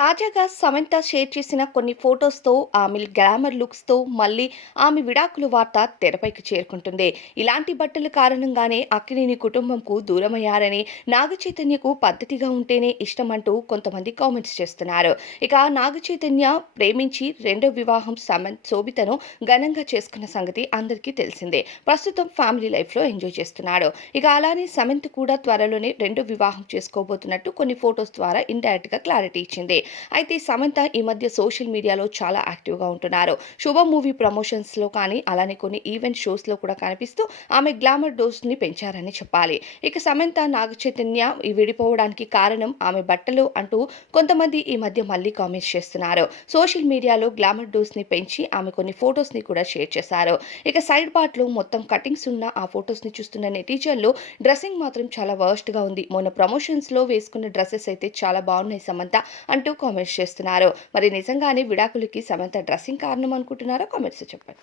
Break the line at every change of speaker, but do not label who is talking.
తాజాగా సమంత షేర్ చేసిన కొన్ని ఫొటోస్‌తో ఆమె గ్లామర్ లుక్స్‌తో మళ్ళీ ఆమె విడాకుల వార్త తెరపైకి చేరుకుంటుంది. ఇలాంటి బట్టల కారణంగానే అక్కినేని కుటుంబంకు దూరమయ్యారని, నాగచైతన్యకు పద్ధతిగా ఉంటేనే ఇష్టమంటూ కొంతమంది కామెంట్స్ చేస్తున్నారు. ఇక నాగచైతన్య ప్రేమించి రెండో వివాహం సమంత్ శోభితను ఘనంగా చేసుకున్న సంగతి అందరికీ తెలిసిందే. ప్రస్తుతం ఫ్యామిలీ లైఫ్‌లో ఎంజాయ్ చేస్తున్నాడు. ఇక అలానే సమంత్ కూడా త్వరలోనే రెండో వివాహం చేసుకోబోతున్నట్టు కొన్ని ఫొటోస్ ద్వారా ఇండైరెక్ట్‌గా క్లారిటీ ఇచ్చింది. అయితే సమంత ఈ మధ్య సోషల్ మీడియాలో చాలా యాక్టివ్గా ఉంటున్నారు. శుభ మూవీ ప్రమోషన్స్లో కానీ అలానే కొన్ని ఈవెంట్ షోస్లో కూడా కనిపిస్తూ ఆమె గ్లామర్ డోస్ని పెంచారని చెప్పాలి. ఇక సమంత నాగ చైతన్య విడిపోవడానికి కారణం ఆమె బట్టలు అంటూ కొంతమంది ఈ మధ్య మళ్ళీ కామెంట్స్ చేస్తున్నారు. సోషల్ మీడియాలో గ్లామర్ డోస్ని పెంచి ఆమె కొన్ని ఫొటోస్ని కూడా షేర్ చేశారు. ఇక సైడ్ పార్ట్లో మొత్తం కటింగ్స్ ఉన్న ఆ ఫొటోస్ని చూస్తున్న నెటిజన్లు డ్రెస్సింగ్ మాత్రం చాలా వర్స్ట్గా ఉంది. మొన్న ప్రమోషన్స్లో వేసుకున్న డ్రెస్సెస్ అయితే చాలా బాగున్నాయి సమంత అంటూ కామెంట్స్ చేస్తున్నారు. మరి నిజంగానే విడాకులకి సమంత డ్రెస్సింగ్ కారణం అనుకుంటున్నారో? కామెంట్స్ చెప్పండి.